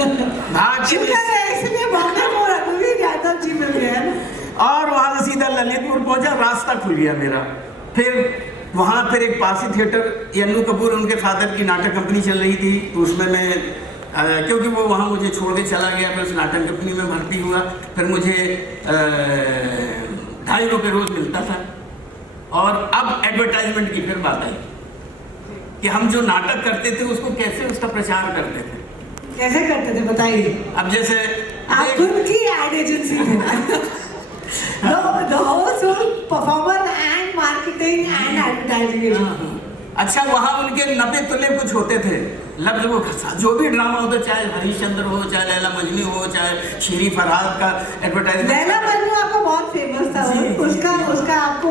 भाग के इसलिए बॉम्बे में रघुवीर यादव जी में गया ना। और वहां से सीधा ललितपुर पहुंचा, रास्ता खुल गया मेरा। फिर वहां पर एक पारसी थिएटर, यन्नू कपूर उनके फादर की नाटक कंपनी चल रही थी, तो उसमें मैं क्योंकि वो वहाँ मुझे छोड़ के चला गया, फिर उस नाटक कंपनी में भर्ती हुआ। फिर मुझे 2.5 रुपये रोज मिलता था। और अब एडवर्टाइजमेंट की फिर बात आई कि हम जो नाटक करते थे उसको कैसे उसका प्रचार करते थे। कैसे करते थे बताइए। अब जैसे आप खुद की एड एजेंसी थे। The host will performer and marketing and advertising agency. अच्छा, वहाँ उनके 90 तुल्य कुछ होते थे लफ्ज, वो जो भी ड्रामा होता, चाहे हरिश्चंद्र हो, चाहे लैला मजनू हो, चाहे शीरी फरहाद का एडवर्टाइजमेंट। लैला मजनू आपका बहुत फेमस था। उसका आपको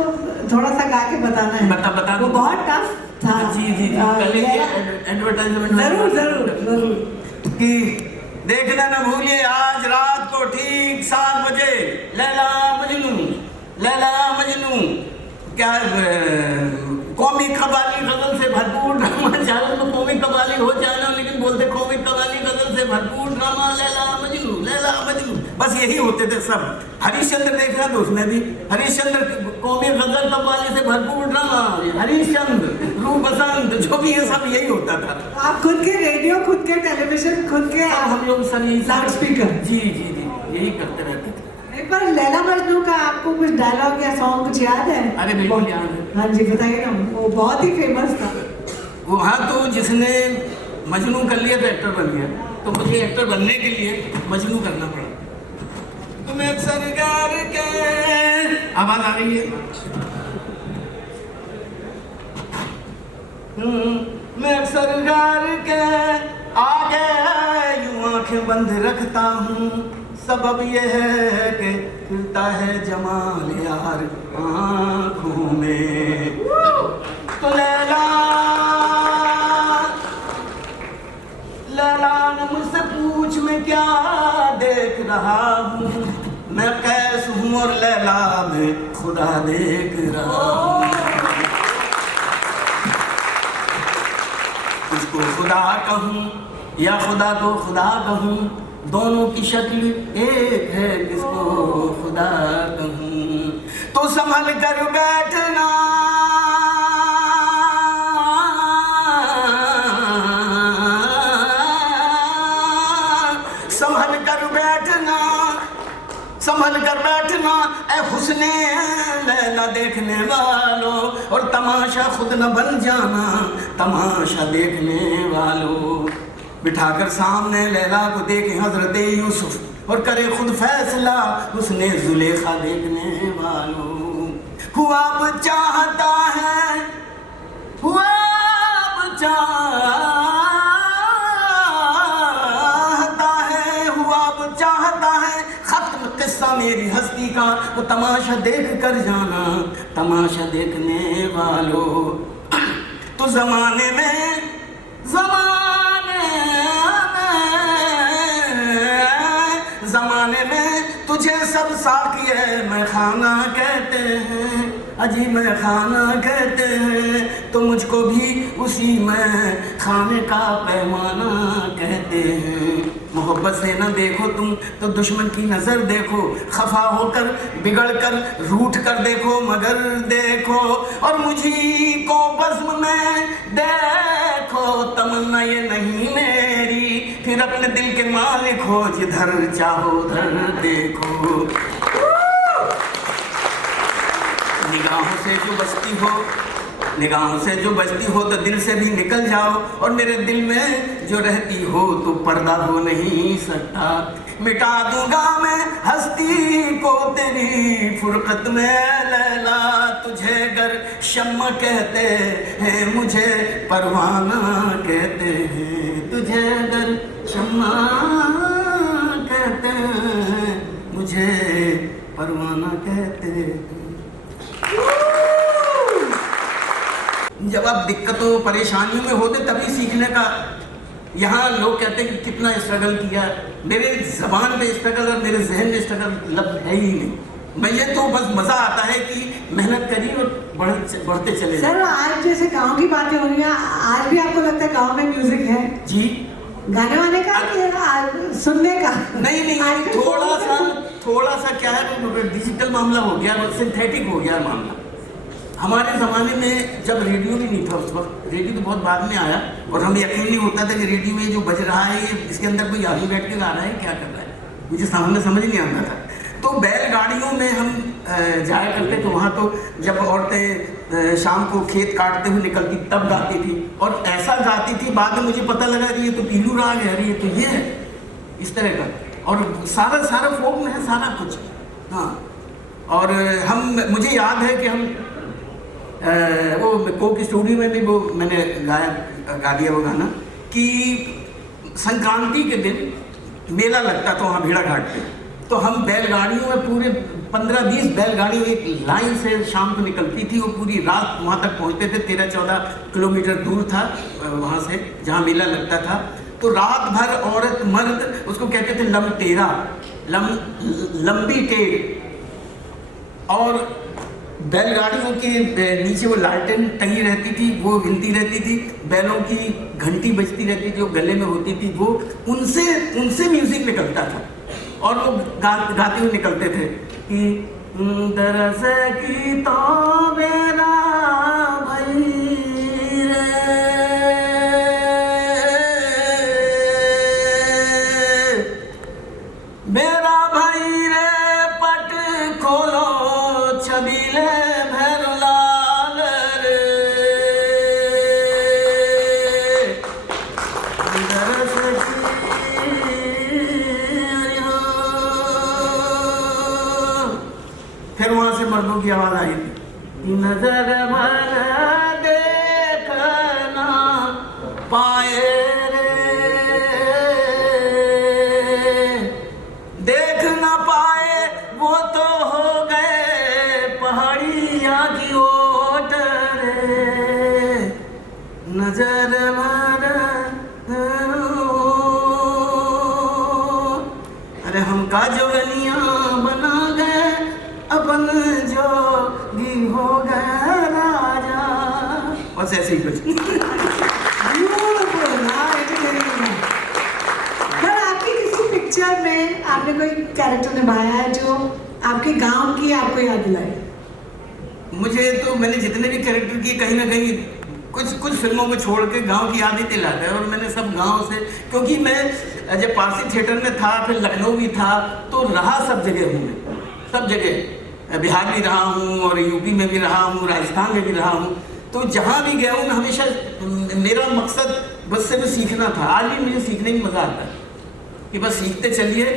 थोड़ा सा गा के बताना है। बता वो बहुत टफ था। जी एडवर्टाइजमेंट जरूर कि देखना न भूलिए आज रात को ठीक 7 बजे लैला मजनू क्या कौमी कवाली गजल से भरपूर ड्रामा, चाहे तो कौमी कवाली हो जाना, लेकिन बोलते कौमी कवाली गजल से भरपूर ड्रामा लैला मजनू, बस यही होते थे सब। हरिश्चंद्र देखना तो उसमें भी हरिश्चंद्र कौमी गजल कवाली से भरपूर ड्रामा, हरिश्चंद्र रूप बसंत, जो भी ये सब यही होता था। आप खुद के रेडियो, खुद के टेलीविजन, खुद के हम लोग सर लाउड स्पीकर, जी यही करते रहते थे। पर लैला मजनू का आपको कुछ डायलॉग या सॉन्ग कुछ याद है? अरे बिल्कुल याद है। हाँ जी बताइए ना, वो बहुत ही फेमस था। वहाँ तो जिसने मजनू कर लिया तो एक्टर बन गया, तो मुझे एक्टर बनने के लिए मजनू करना पड़ा। तुम एक सरकार के, आवाज आ रही है, मैं एक सरकार के आगे यूं आंखें बंद रखता हूँ, सबब यह है कि फिरता है जमाल यार आँखों में। तो लैला मुझसे पूछ मैं क्या देख रहा हूँ, मैं कैस हूँ और लैला में खुदा देख रहा हूँ। इसको खुदा कहूँ या खुदा को खुदा कहूँ, दोनों की शक्ल एक है, किसको खुदा कहूँ। तो संभल कर बैठना, संभल कर बैठना ऐ हुस्ने लैला देखने वालों, और तमाशा खुद न बन जाना तमाशा देखने वालों। बिठाकर सामने लैला को देखे हजरत यूसुफ और करे खुद फैसला उसने जुलेखा देखने वालों। हुआ अब चाहता है, हुआ अब चाहता है खत्म किस्सा मेरी हस्ती का, वो तमाशा देख कर जाना तमाशा देखने वालों। तो ज़माने में तुझे सब साकिए मैं खाना कहते हैं, अजी मैं खाना कहते हैं, तो मुझको भी उसी में खाने का पैमाना कहते हैं। मोहब्बत से न देखो तुम तो दुश्मन की नज़र देखो, खफा होकर बिगड़ कर रूठ कर देखो, मगर देखो और मुझी को बज़्म में देखो, तमन्ना ये नहीं मेरी फिर अपने दिल के मालिक हो, जिधर चाहो उधर देखो। निगाहों से जो बचती हो, निगाहों से जो बचती हो तो दिल से भी निकल जाओ, और मेरे दिल में जो रहती हो तो पर्दा हो नहीं सकता। मिटा दूंगा मैं हस्ती को तेरी फुरकत में लैला, तुझे गर शम्मा कहते हैं मुझे परवाना कहते हैं, तुझे गर शम्मा कहते हैं मुझे परवाना कहते हैं। जब आप दिक्कतों परेशानियों में होते तभी सीखने का, यहाँ लोग कहते हैं कि कितना स्ट्रगल किया, मेरे ज़बान पे स्ट्रगल और मेरे जहन में स्ट्रगल लफ्ज़ है ही नहीं। मुझे तो बस मज़ा आता है कि मेहनत करी और बढ़ते चले। सर आज जैसे गांव की बातें हो रही हैं, आज भी आपको लगता है गांव में म्यूजिक है? जी गाने वाने का सुनने का? नहीं आजकल थोड़ा सा क्या है, डिजिटल मामला हो गया, सिंथेटिक हो गया मामला। हमारे ज़माने में जब रेडियो भी नहीं था उस वक्त, रेडियो तो बहुत बाद में आया, और हमें यकीन नहीं होता था कि रेडियो में जो बज रहा है ये इसके अंदर कोई आदमी बैठ के गा रहा है, क्या कर रहा है, मुझे सामने समझ नहीं आता था। तो बैलगाड़ियों में हम जाया करते थे, वहाँ तो जब औरतें शाम को खेत काटते हुए निकलती तब गाती थी, और ऐसा गाती थी, बाद में मुझे पता लगा कि ये तो पीलू राग है, अरे ये तो ये है, इस तरह का, और सारा फोक में है सारा कुछ। हाँ, और मुझे याद है कि हम वो कोक स्टूडियो में भी वो मैंने गा दिया वो गाना कि संक्रांति के दिन मेला लगता था वहाँ भेड़ा घाट पे, तो हम बैलगाड़ियों में पूरे 15-20 बैलगाड़ियों एक लाइन से शाम को निकलती थी, वो पूरी रात वहाँ तक पहुँचते थे। 13-14 किलोमीटर दूर था वहाँ से जहाँ मेला लगता था। तो रात भर औरत मर्द, उसको कहते थे लमटेरा, लंबी टेढ़, और बैलगाड़ियों के नीचे वो लालटेन टंगी रहती थी, वो हिलती रहती थी, बैलों की घंटी बजती रहती थी जो गले में होती थी, वो उनसे म्यूजिक निकलता था, और वो गाते हुए निकलते थे कि दरस की तो मेरा भाई रे, मेरा भाई रे, पट खोलो छबीले भैरलाल रे, दरस फिर वहां से मर्दों की आवाज आई थी, नजर भर देखना पाए रे, देख ना पाए वो तो हो गए पहाड़िया की ओट रे, नजर भर। अरे हमका जोगनियां बना गए, अपन जोगी हो गया राजा, बस ऐसे ही कुछ। आपकी किसी पिक्चर में आपने कोई कैरेक्टर निभाया है जो आपके गांव की आपको याद दिलाए? मुझे तो मैंने जितने भी कैरेक्टर किए कहीं ना कहीं कुछ फिल्मों को छोड़ के गांव की याद ही दिलाता है, और मैंने सब गांव से, क्योंकि मैं जब पारसी थिएटर में था, फिर लखनऊ भी था, तो रहा सब जगह हूँ मैं, सब जगह, बिहार भी रहा हूँ और यूपी में भी रहा हूँ, राजस्थान में भी रहा हूँ। तो जहाँ भी गया हूँ मैं हमेशा, मेरा मकसद बस सिर्फ सीखना था। आज भी मुझे सीखने में मज़ा आता है कि बस सीखते चलिए,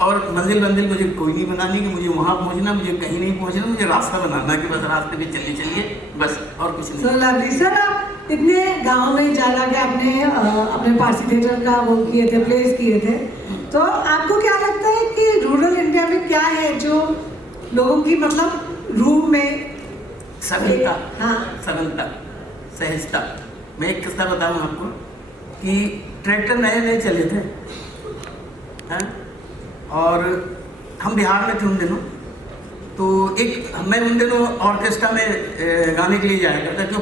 और मंजिल मुझे कोई नहीं बनानी कि मुझे वहाँ पहुँचना, मुझे कहीं नहीं पहुँचना, मुझे रास्ता बनाना कि बस रास्ते पे चलिए बस, और कुछ नहीं। So lovely सर, आप इतने गांव में जाना के आपने अपने पारसी थिएटर का वो किए थे, प्लेस किए थे, तो आपको क्या लगता है कि रूरल इंडिया में क्या है जो लोगों की मतलब रूम में सरलता, हाँ, सरलता, सहजता। मैं एक किस्सा बताऊँ आपको कि ट्रैक्टर नए चले थे, हैं, और हम बिहार में थे उन दिनों, तो मैं उन दिनों ऑर्केस्ट्रा में गाने के लिए जाया करता, क्यों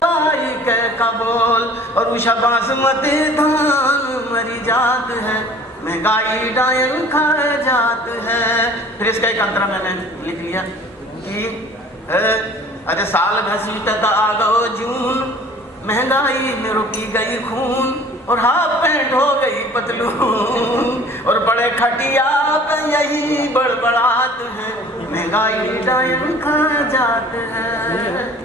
का बोल और उषा बासमती धान मरी जात है, महंगाई डायन खा जात है। फिर इसका एक अंतरा मैंने लिख लिया कि अरे साल घसीटत आ गो जून, महंगाई में रुकी गई खून, और हाफ पैंट हो गई पतलून, और बड़े खटिया पे यही बड़बड़ात है, महंगाई डायन खा जात है।